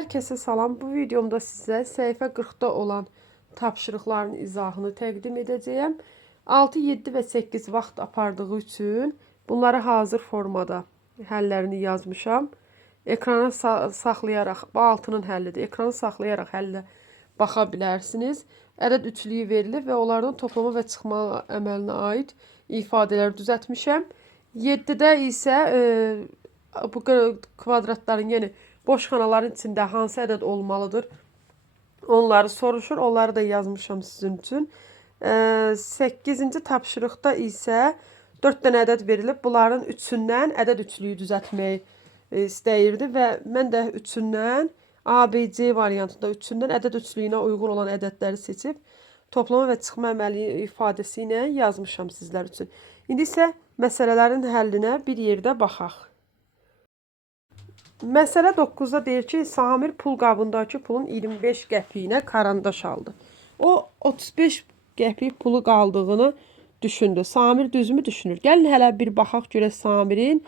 Herkese salam. Bu videomda sizə səhifə 40-da olan tapşırıqların izahını təqdim edəcəyəm. 6, 7 və 8 vaxt apardığı üçün bunları hazır formada həllərini yazmışam. Ekrana saxlayaraq, bu 6-nın həllidir. Ekranı saxlayaraq həllə baxa bilərsiniz. Ədəd üçlüyü verilir və onlardan toplama və çıxma əməlinə aid ifadələr düzəltmişəm. 7-də isə bu kvadratların, yəni boş xanaların içində hansı ədəd olmalıdır? Onları soruşur. Onları da yazmışam sizin üçün. 8-ci tapşırıqda isə 4 dənə ədəd verilib. Bunların üçündən ədəd üçlüyü düzəltməyi istəyirdi və mən də üçündən ABC variantında üçündən ədəd üçlüyünə uyğun olan ədədləri seçib toplama və çıxma əməli ifadəsi ilə yazmışam sizlər üçün. İndi isə məsələlərin həllinə bir yerdə baxaq. Məsələ 9-da deyir ki, Samir pul qabındakı pulun 25 qəpiyinə karandaş aldı. O 35 qəpik pulu qaldığını düşündü. Samir düzmü düşünür? Gəlin hələ bir baxaq görək Samirin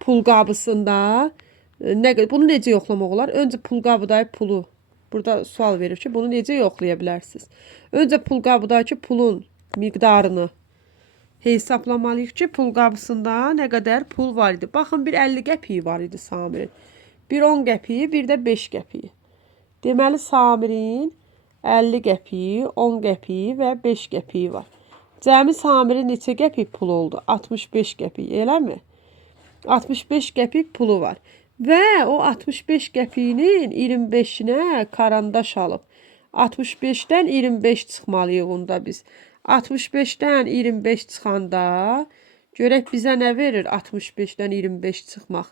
pul qabısında bunu necə yoxlamaq olar? Öncə pul qabıdakı pulu, burada sual verir ki, bunu necə yoxlaya bilərsiniz? Öncə pul qabıdakı pulun miqdarını hesaplamalıyıq ki, pul qabısında nə qədər pul var idi. Baxın, bir 50 qəpiyi var idi Samirin. Bir 10 qəpiyi, bir də 5 qəpiyi. Deməli, Samirin 50 qəpiyi, 10 qəpiyi və 5 qəpiyi var. Cəmi Samirin neçə qəpik pulu oldu? 65 qəpik, eləmi? 65 qəpik pulu var. Və o 65 qəpiyinin 25-inə karandaş alıb. 65-dən 25 çıxmalıyıq onda biz. 65-dən 25 çıxanda görək bizə nə verir 65-dən 25 çıxmaq.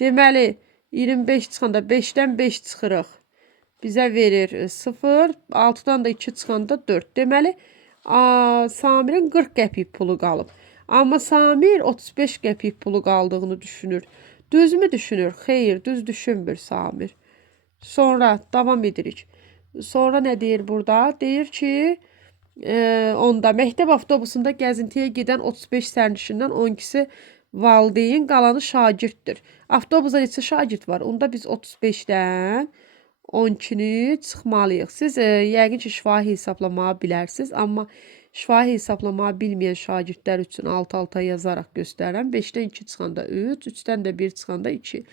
Deməli, 25 çıxanda 5-dən 5 çıxırıq. Bizə verir 0, 6-dan da 2 çıxanda 4. Deməli, Samirin 40 qəpik pulu qalıb. Amma Samir 35 qəpik pulu qaldığını düşünür. Düzmü düşünür? Xeyr, düz düşünmür Samir. Sonra davam edirik. Sonra nə deyir burada? Deyir ki, onda məktəb avtobusunda gəzintiyə gedən 35 sərnişindən 12-si valideyn, qalanı şagirddir. Avtobusa neçə şagird var? Onda biz 35-dən 12-ni çıxmalıyıq. Siz yəqin ki, şifahi hesablamağı bilərsiniz. Amma şifahi hesablamağı bilməyən şagirdlər üçün alt-alta yazaraq göstərirəm. 5-dən 2 çıxanda 3, 3-dən də 1 çıxanda 2.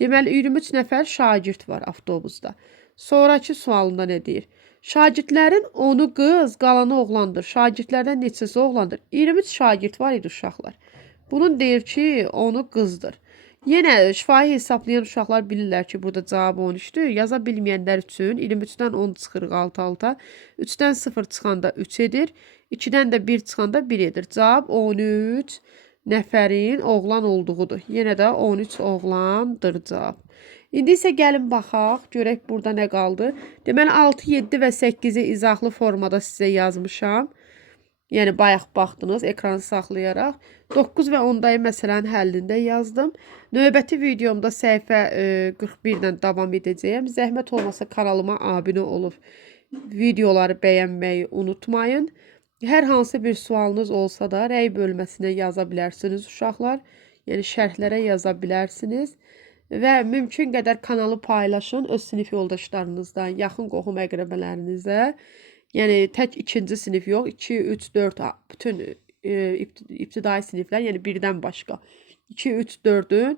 Deməli, 23 nəfər şagird var avtobusda. Sonraki sualında nə deyir? Şagirdlərin 10'u qız, qalanı oğlandır. Şagirdlərdən neçəsi oğlandır? 23 şagird var idi uşaqlar. Bunun deyir ki, 10'u qızdır. Yenə şifahi hesablayan uşaqlar bilirlər ki, burada cavab 13'dür. Yaza bilməyənlər üçün 23-dən 10 çıxırıq alt-alta. 3-dən 0 çıxanda 3 edir. 2-dən də 1 çıxanda 1 edir. Cavab 13 nəfərin oğlan olduğudur. Yenə də 13 oğlandır cavab. İndi isə gəlin baxaq, görək burada nə qaldı. Deməli, 6, 7 və 8-i izahlı formada sizə yazmışam. Yəni, bayaq baxdınız, ekranı saxlayaraq. 9 və 10-dayı məsələnin həllində yazdım. Növbəti videomda səhifə 41-dən davam edəcəyəm. Zəhmət olmasa kanalıma abunə olub videoları bəyənməyi unutmayın. Hər hansı bir sualınız olsa da rəy bölməsinə yaza bilərsiniz uşaqlar. Yəni, şərhlərə yaza bilərsiniz. Və mümkün qədər kanalı paylaşın öz sinif yoldaşlarınızdan, yaxın qohum əqrəbələrinizə. Yəni, tək 2-ci sinif yox, 2, 3, 4, bütün ibtidai siniflər, yəni birdən başqa. 2, 3, 4-ün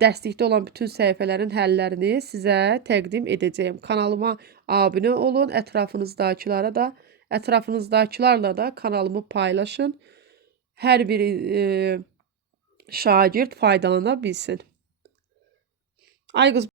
dərslikdə olan bütün səhifələrin həllərini sizə təqdim edəcəyim. Kanalıma abunə olun, ətrafınızdakilarla da kanalımı paylaşın. Hər bir şagird faydalana bilsin. Ay qız,